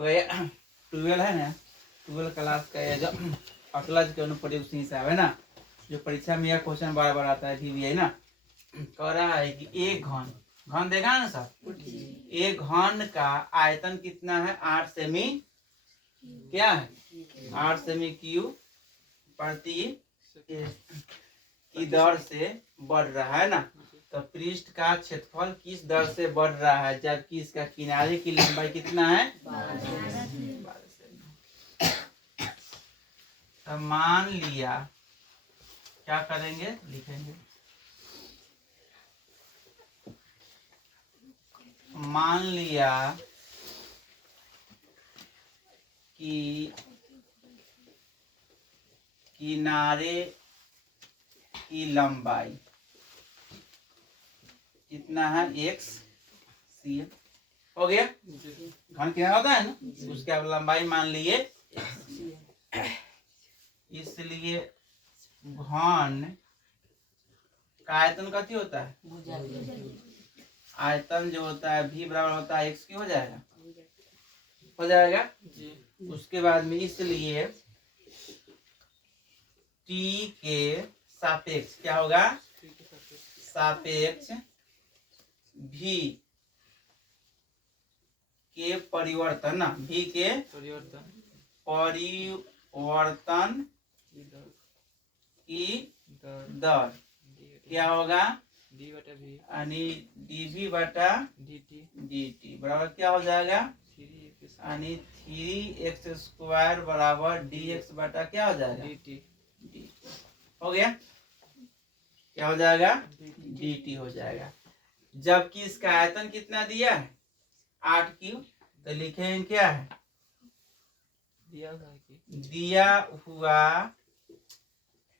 Twelve है ना, 12 class का ये जो अगला जो अनुप्रयोग उसी हिसाब है ना, जो परीक्षा में यह क्वेश्चन बार बार आता है कि है ना, कह रहा है कि एक घन घन देगा ना सर, एक घन का आयतन कितना है 8 सेमी क्या है 8 सेमी क्यूब प्रति की दर से बढ़ रहा है ना। तो पृष्ठ का क्षेत्रफल किस दर से बढ़ रहा है, जबकि इसका किनारे की लंबाई कितना है 12 सेमी। तो मान लिया क्या करेंगे, लिखेंगे मान लिया कि किनारे की लंबाई कितना है x c हो गया। घन किनारा होता है ना, उसकी आप लंबाई मान लिए, इसलिए घन का आयतन कथी होता है, आयतन जो होता है v बराबर होता है x की हो जाएगा जी। उसके बाद में इसलिए t के सापेक्ष क्या होगा, सापेक्ष v के परिवर्तन ना, v के परिवर्तन की दर क्या होगा, यानी dv बटा dt बराबर क्या हो जाएगा, यानी 3x स्क्वायर बराबर dx बटा क्या हो जाएगा dt हो गया, क्या हो जाएगा dt हो जाएगा। जबकि इसका आयतन कितना दिया है 8 क्यूब, तो लिखेंगे क्या है, दिया हुआ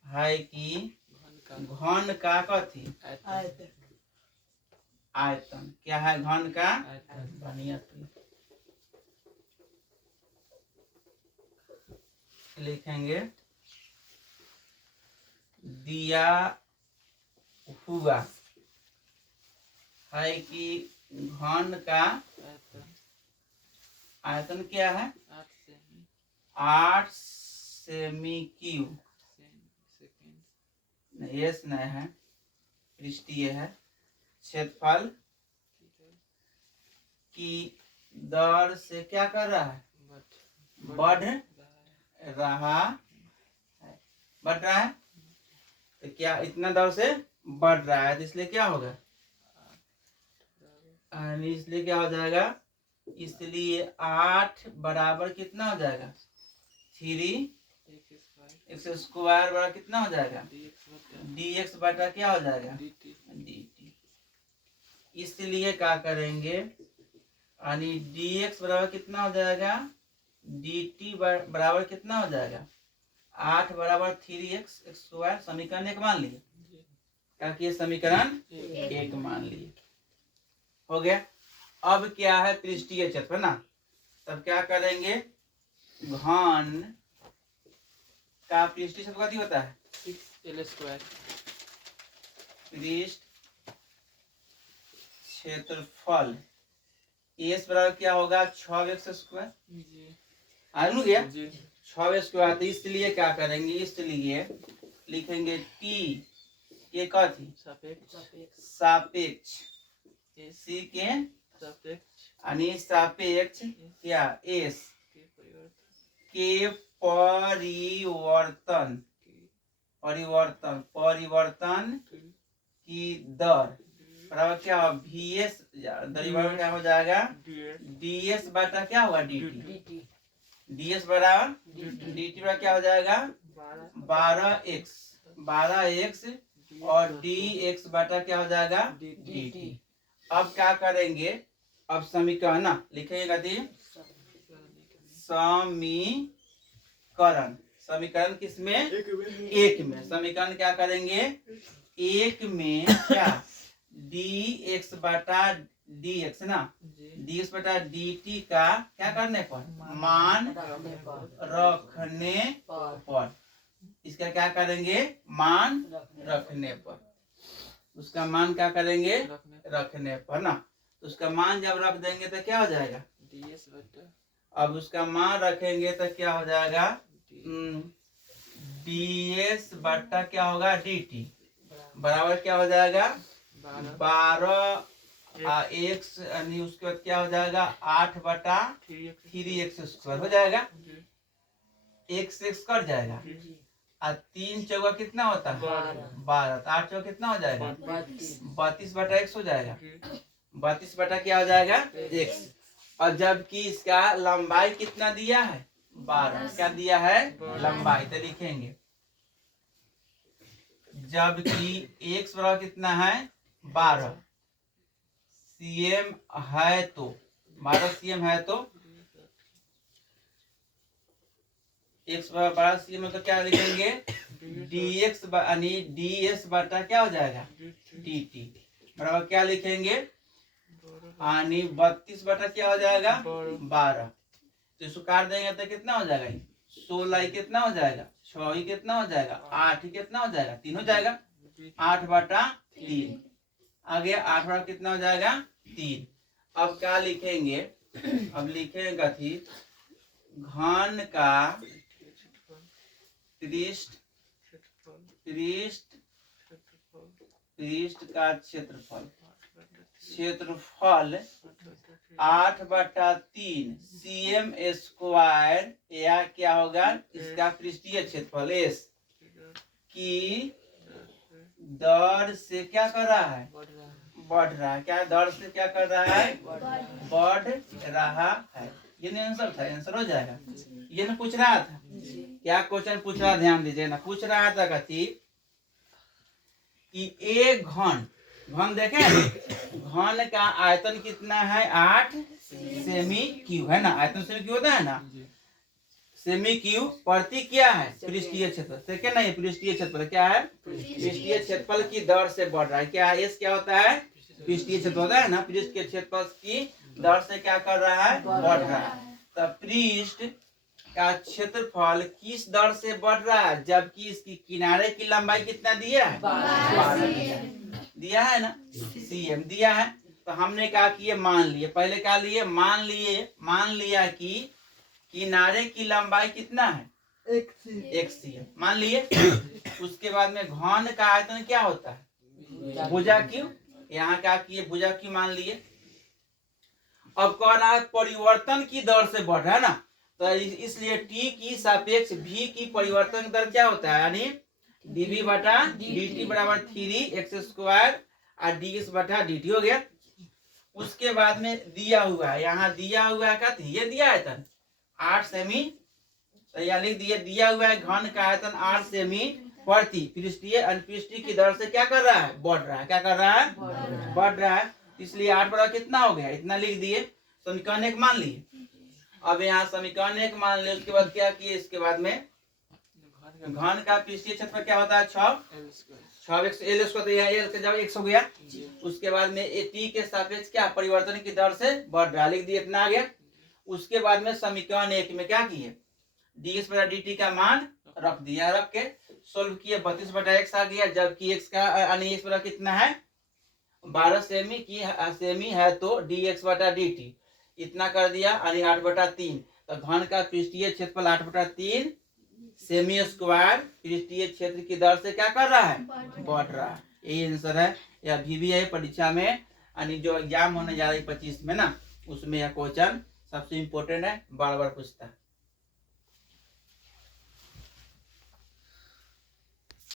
है कि घन का कथी आयतन क्या है, घन का लिखेंगे दिया हुआ है कि घन का आयतन क्या है 8 सेमी क्यूब, यस नहीं है पृष्ठीय है, क्षेत्रफल की दर से क्या कर रहा है, बढ़ रहा है, तो क्या इतना दर से बढ़ रहा है, तो इसलिए क्या होगा, इसलिए क्या हो जाएगा, इसलिए 8 बराबर कितना हो जाएगा 3x स्क्वायर बराबर कितना हो जाएगा dx बटा क्या हो जाएगा dt। इसलिए क्या करेंगे, यानी dx बराबर कितना हो जाएगा dt बराबर कितना हो जाएगा 8 बराबर 3x स्क्वायर, समीकरण 1 मान लिए, ताकि ये समीकरण 1 मान लिए, हो गया। अब क्या है पृष्ठीय क्षेत्रफल ना, तब क्या करेंगे, घन का पृष्ठीय क्षेत्रफल कथी होता है 6l स्क्वायर, पृष्ठ क्षेत्रफल s बराबर क्या होगा 6x स्क्वायर, आलू गया 6 स्क्वायर। तो इसलिए क्या करेंगे, इसलिए लिखेंगे t के कथी सापेक्ष c के यानी सापेक्ष क्या s के परिवर्तन की दर बराबर क्या होगा vs बराबर क्या हो जाएगा ds बटा क्या होगा dt, ds बराबर dt बराबर क्या हो जाएगा 12x और dx बटा क्या हो जाएगा dt। अब क्या करेंगे, अब समीकरण ना लिखेंगे कथी समीकरण किसमें एक में, समीकरण क्या करेंगे एक में क्या dx बटा dx ना, dx बटा dt का क्या करने पर मान रखने पर, इसका क्या करेंगे मान रखने पर, उसका मान क्या करेंगे रखने पर ना, तो उसका मान जब रख देंगे तो क्या हो जाएगा अब उसका मान रखेंगे तो क्या हो जाएगा, ds बट्टा क्या होगा dt बराबर क्या हो जाएगा 12 x यानी उसके बाद क्या हो जाएगा 8/3x² हो जाएगा। x कट जाएगा और 3 चौका कितना होता है 12, तो 8 चौका कितना हो जाएगा 32/x हो जाएगा। 32 बटा क्या हो जाएगा x। और जबकि इसका लंबाई कितना दिया है 12, क्या दिया है लंबाई, तो लिखेंगे जबकि x बराबर कितना है 12 cm है तो 12 cm है तो x बराबर 12 cm तो क्या लिखेंगे dx यानी ds बटा क्या हो जाएगा dt बराबर क्या लिखेंगे यानी 32 बटा क्या हो जाएगा 12। तो इसको काट देंगे तो कितना हो जाएगा 16 कितना हो जाएगा 6 कितना हो जाएगा 8 कितना हो जाएगा 3 हो जाएगा 8/3 आगे 8 कितना हो जाएगा 3। अब क्या लिखेंगे, अब लिखेंगे कथी घन का पृष्ठ का क्षेत्रफल 8/3 cm² या क्या होगा इसका पृष्ठीय क्षेत्रफल s की दर से क्या कर रहा है बढ़ रहा है। क्या दर से क्या कर रहा है बढ़ रहा है। ये नहीं आंसर था, आंसर हो जाएगा। ये ना पूछ रहा था, क्या क्वेश्चन पूछ रहा, ध्यान दीजिए ना। पूछ रहा था कथी कि एक घन देखे घन का आयतन कितना है 8 सेमी क्यूब है ना, आयतन सेमी क्यूब होता है ना, सेमी क्यूब प्रति क्या है पृष्ठीय क्षेत्रफल। सेकंड नहीं, पृष्ठीय क्षेत्रफल क्या है पृष्ठीय क्षेत्रफल की दर से बढ़ रहा है। क्या है एस क्या होता है पृष्ठीय क्षेत्रफल होता है ना, पृष्ठ के क्षेत्रफल की दर से क्या कर रहा है बढ़ रहा है। तब पृष्ठ का क्षेत्रफल किस दर से बढ़ रहा है जबकि इसकी किनारे की लंबाई कितना दिया है 12 दिया है ना, cm दिया है। तो हमने कहा कि ये मान लिए, पहले क्या लिए मान लिया कि किनारे की लंबाई कितना है 1 cm मान लिए। उसके बाद में घन का आयतन क्या होता है भुजा क्यूब, यहाँ क्या किए भुजा क्यूब मान लिए। अब कह रहा है परिवर्तन की दर से बढ़ रहा है ना, तो इसलिए t की सापेक्ष v की परिवर्तन दर क्या होता है यानी dv बटा dt बराबर 3x² और ds बटा dt हो गया। उसके बाद में दिया हुआ है, यहाँ दिया हुआ है क्या ये दिया आयतन 8 सेमी, तो यहाँ लिख दिए दिया हुआ है घन का आयतन 8 सेमी प्रति पृष्ठीय अनुपृष्ठीय की दर से क्या कर रहा है बढ़ रहा है। क्या कर रहा है बढ़ रहा है। इसलिए 8 बराबर कितना हो गया इतना लिख दिए, समीकरण 1 मान लिए। अब यहाँ समीकरण 1 मान लिए। उसके बाद क्या किए, इसके बाद में घन का पृष्ठीय क्षेत्रफल क्या होता है 6x l स्क्वायर, तो यहाँ l जब x हो गया। उसके बाद में t के सापेक्ष क्या परिवर्तन की दर से बढ़ रहा लिख दिए इतना आ गया। उसके बाद में समीकरण 1 में क्या किए ds बटा dt का मान रख दिया, रख के सोल्व किए 32/x आ गया। जबकि x का यानी x बटा कितना है 12 सेमी है तो dx बटा dt इतना कर दिया यानी 8/3। तो घन का पृष्ठीय क्षेत्रफल 8/3 सेमी स्क्वायर पृष्ठीय क्षेत्र की दर से क्या कर रहा है बढ़ रहा है। यही आंसर है। या VVI परीक्षा में यानी जो एग्जाम होने जा रही 25 में ना, उसमें यह क्वेश्चन सबसे इम्पोर्टेंट है, बार बार पूछता है।